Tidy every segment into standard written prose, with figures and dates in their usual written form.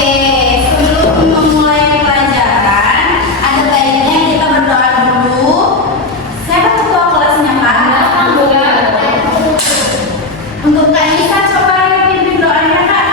Oke, sebelum memulai pelajaran, ada baiknya kita berdoa dulu. Siapa ketua kelasnya, Kak? Untuk Kak Nisa, coba pimpin doanya, Kak.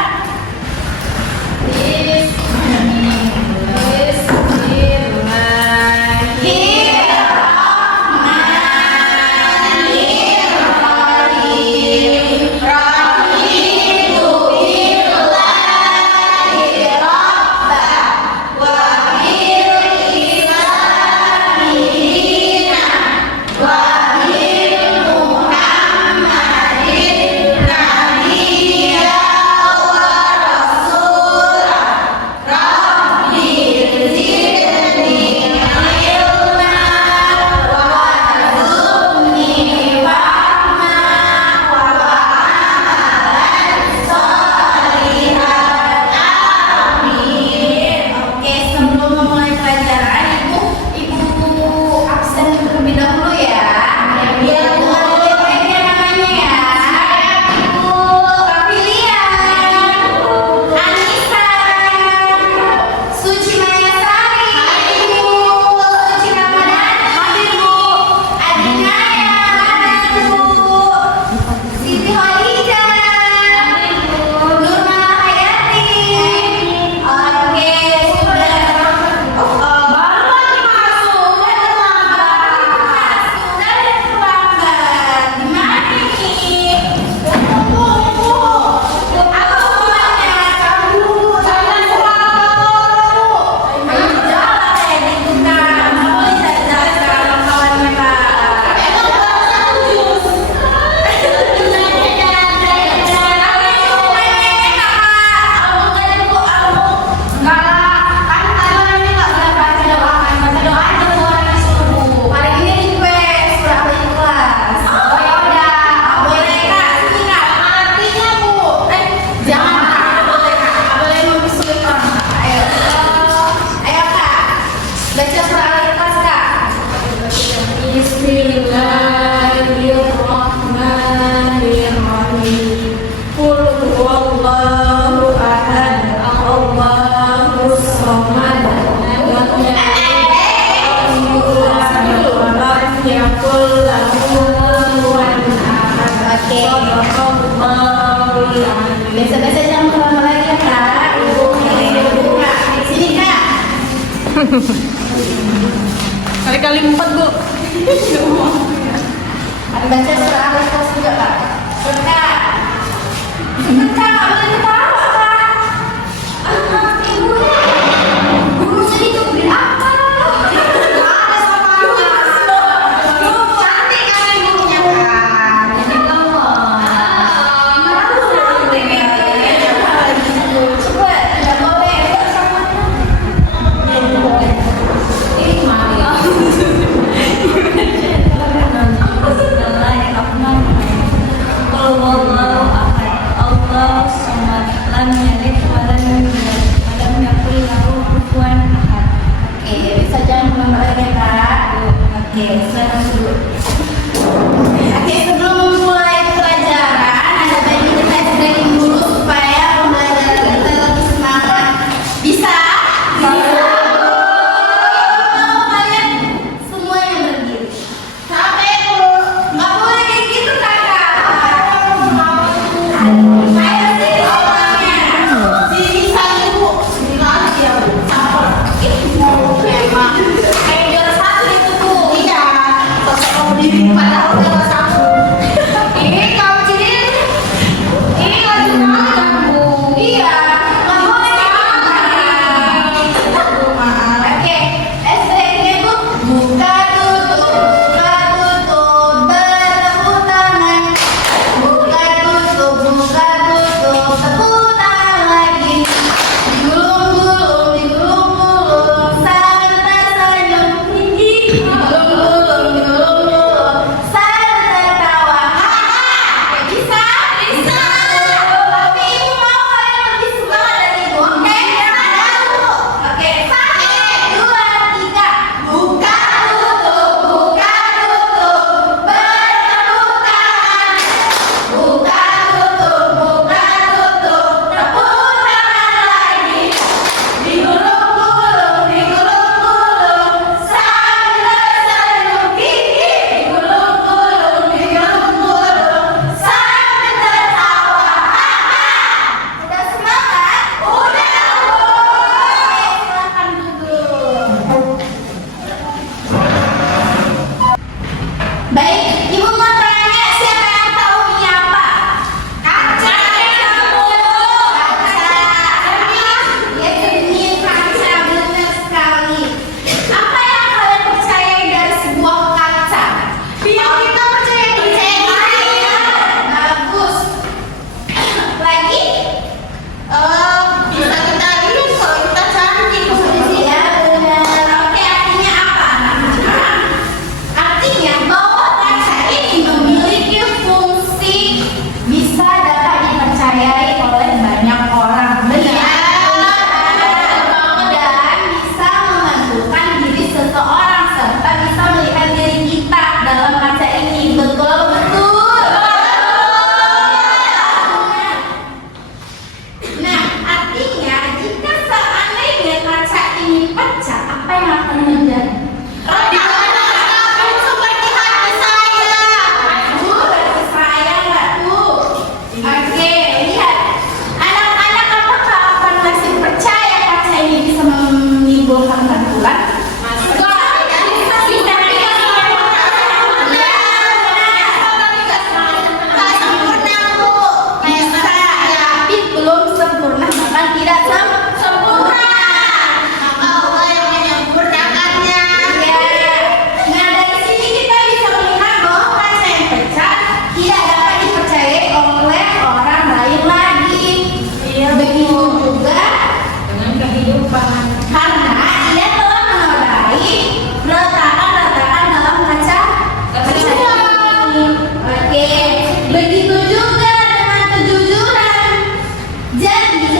Biasa-biasa jangan lama lagi ya, Kak. Sini, Kak. Kali-kali 4, Bu. Baca surah Al-Ikhlas juga, Kak. Kak. Kak, nggak boleh ketawa, Kak. Ibunya. Guru sini tuh beli apa? Ada sama cantik kan ibunya, Kak. Jadi kamu. Coba, nggak boleh. Ini Maria. Oke, bisa jangan menambah lagi ya, Kak. Oke, silakan dulu. Oke, sebelum memulai pelajaran, ada baiknya kita stretching dulu supaya pembelajaran kita lebih semangat. Bisa? Bisa. Kalian semuanya berdiri. Sampai dulu. Nggak boleh kayak gitu, Kakak. Saya sih orangnya. Sini bisa, Bu. Sini lagi ya, Bu. Emang kayak juara 1 itu, Bu. Iya.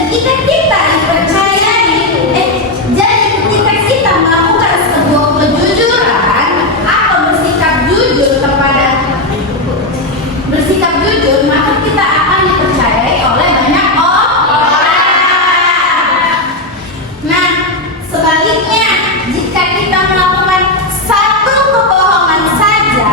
jika kita dipercayai, jadi jika kita melakukan sebuah kejujuran atau bersikap jujur, maka kita akan dipercayai oleh banyak orang. Nah, sebaliknya, jika kita melakukan satu kebohongan saja,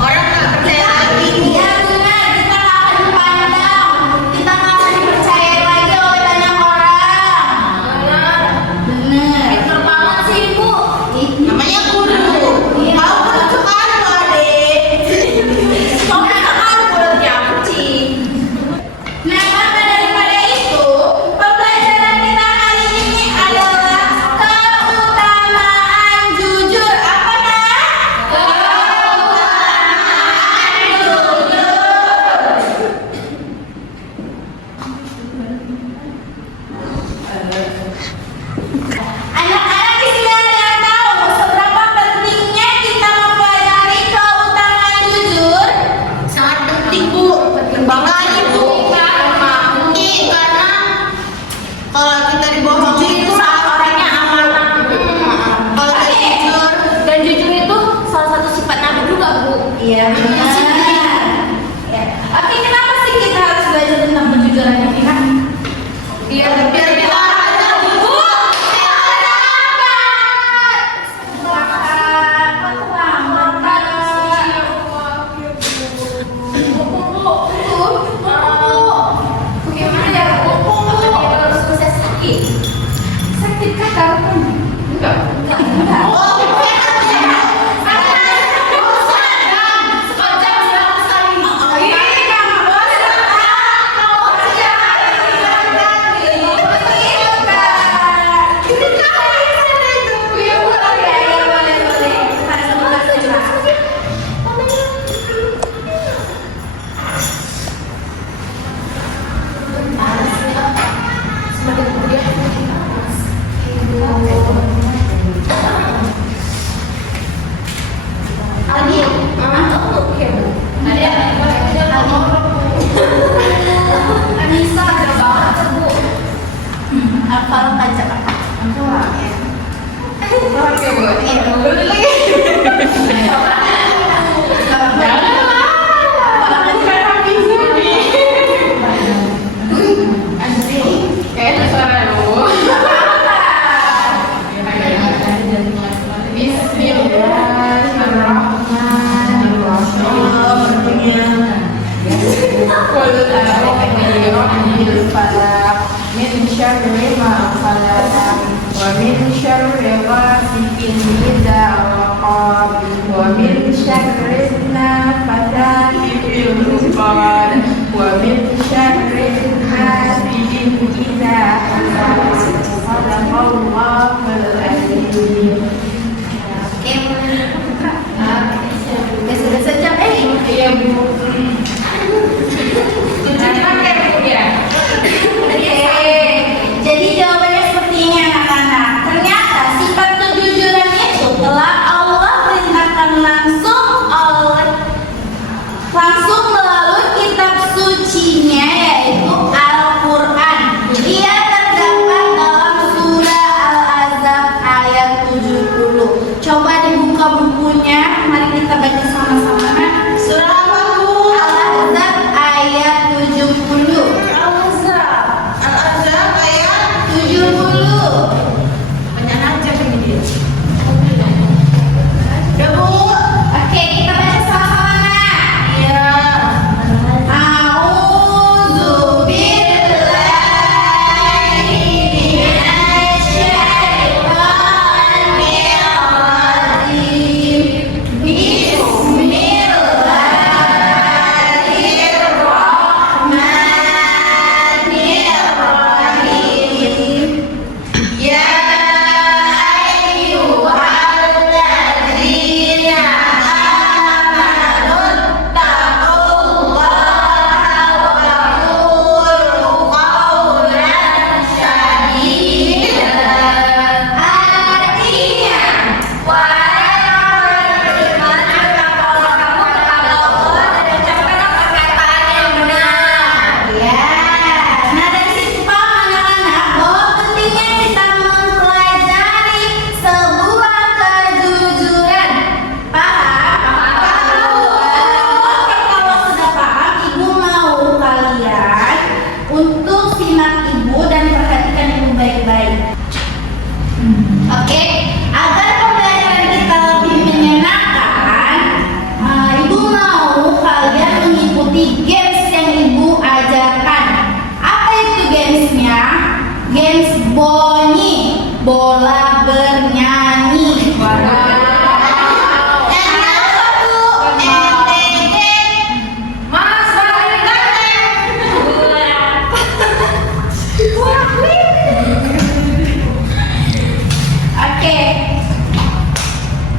Orang nggak percaya lagi. ya benar, kita nggak akan dipandang, kita nggak akan dipercayai lagi oleh banyak orang. Benar. Pinter banget sih ibu. Namanya guru. Iya. Kalau guru sekali loh adik. Kalau kita kan mulutnya kucing. Nah, maka daripada itu, pembelajaran kita kali ini adalah keutamaan jujur. Apa nak? Keutamaan jujur. Anak-anak di sini ada yang tahu seberapa pentingnya kita mempelajari keutamaan jujur? Sangat penting bu. Penting banget ibu. Penting karena kalau kita dibohongin itu saat orangnya amanah. Kalau kita jujur. Dan jujur itu salah satu sifat Nabi juga, Bu. Iya benar. Ya. Oke, kenapa sih kita harus belajar tentang kejujuran ini kan? Biar kita aja bu. Sakit kah enggak. Anissa ada banget bu. Hafal kaca kakak. Oke bu. من شر ما خلق ومن شر غاسق إذا وقب ومن شر النفاثات في العقد ومن شر حاسد إذا حسد صدق الله العظيم. Ya sudah sejam Iya Bu. Oke, jadi jawabannya seperti ini anak-anak. Ternyata sifat kejujuran itu telah Allah perintahkan langsung melalui kitab sucinya, yaitu Oke, agar pembelajaran kita lebih menyenangkan, Ibu mau kalian mengikuti games yang Ibu ajarkan. Apa itu gamesnya? Games bunyi, bola bernyanyi. Oke,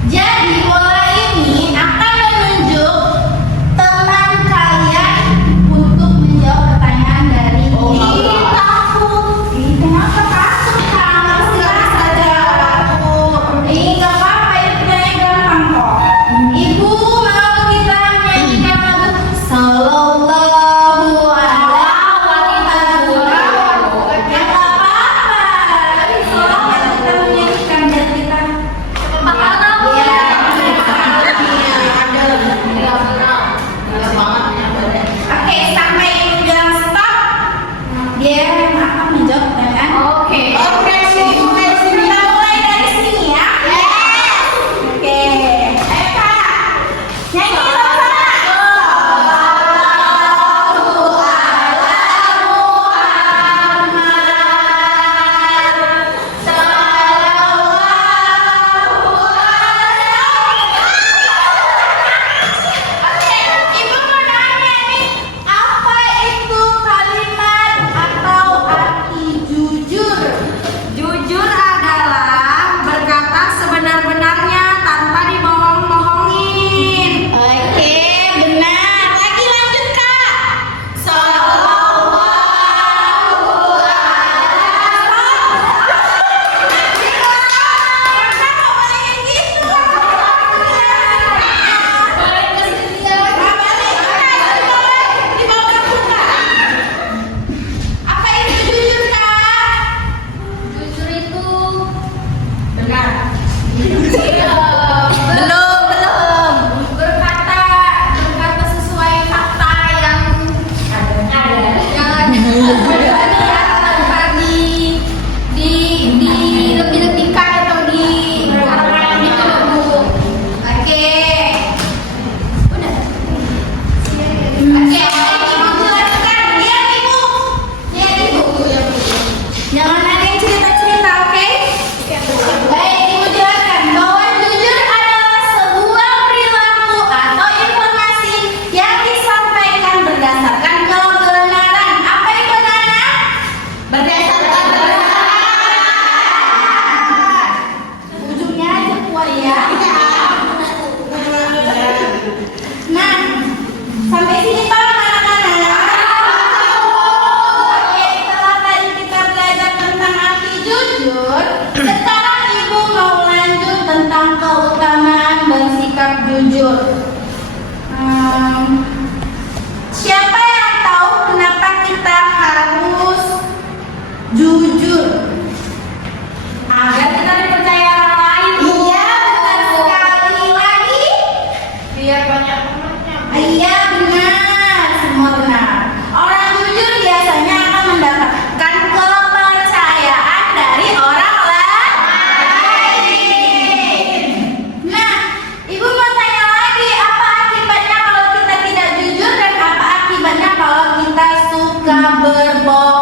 jadi bola ini akan menunjuk teman kalian untuk menjawab pertanyaan dari takut. Kenapa takut? Kamu silahkan saja. Nggak apa-apa, itu gampang kok. Ibu mau kita menyanyikan lagu Sallallahu ala Muhammad. Ya nggak apa-apa. Silahkan kita menyanyikan dan kita. Oke, sampai Ibu bilang stop, dia akan menjawab pertanyaan. Oke. Kita mulai dari sini ya. Oke, ayo Kak, nyanyi sama-sama. Sallallahu ala Muhammad. Oke, Ibu mau nanya nih, apa itu kalimat atau arti jujur? Jujur adalah berkata sebenar-benarnya tanpa dibohong-bohongin. Oke, benar. Lagi lanjut Kak. Sallallahu Apa itu jujur Kak? Jujur itu Benar. belum berkata sesuai fakta yang ada. Jangan tanpa di lebih-lebihkan atau di orang-orang gitu loh, Bu. Oke. Udah. Oke, Ibu jelaskan. Diam Ibu. Diam Ibu. Jangan ada yang cerita-cerita, oke? Baik, Ibu jelaskan bahwa jujur adalah sebuah perilaku atau informasi yang disampaikan berdasarkan kebenaran. Apa itu Nana? Berdasarkan ujungnya aja keluar ya. Nah, sampai sini paham anak-anak? Oke, setelah tadi kita belajar tentang arti jujur, sekarang Ibu mau lanjut tentang keutamaan bersikap jujur. Siapa yang tahu kenapa kita harus jujur? Agar kita dipercaya orang lain, Bu. Iya, benar sekali. Lagi? Biar banyak temannya. Iya benar, semua benar. Orang jujur biasanya akan mendapatkan kepercayaan dari orang lain. Nah, Ibu mau tanya lagi, apa akibatnya kalau kita tidak jujur dan apa akibatnya kalau kita suka berbohong?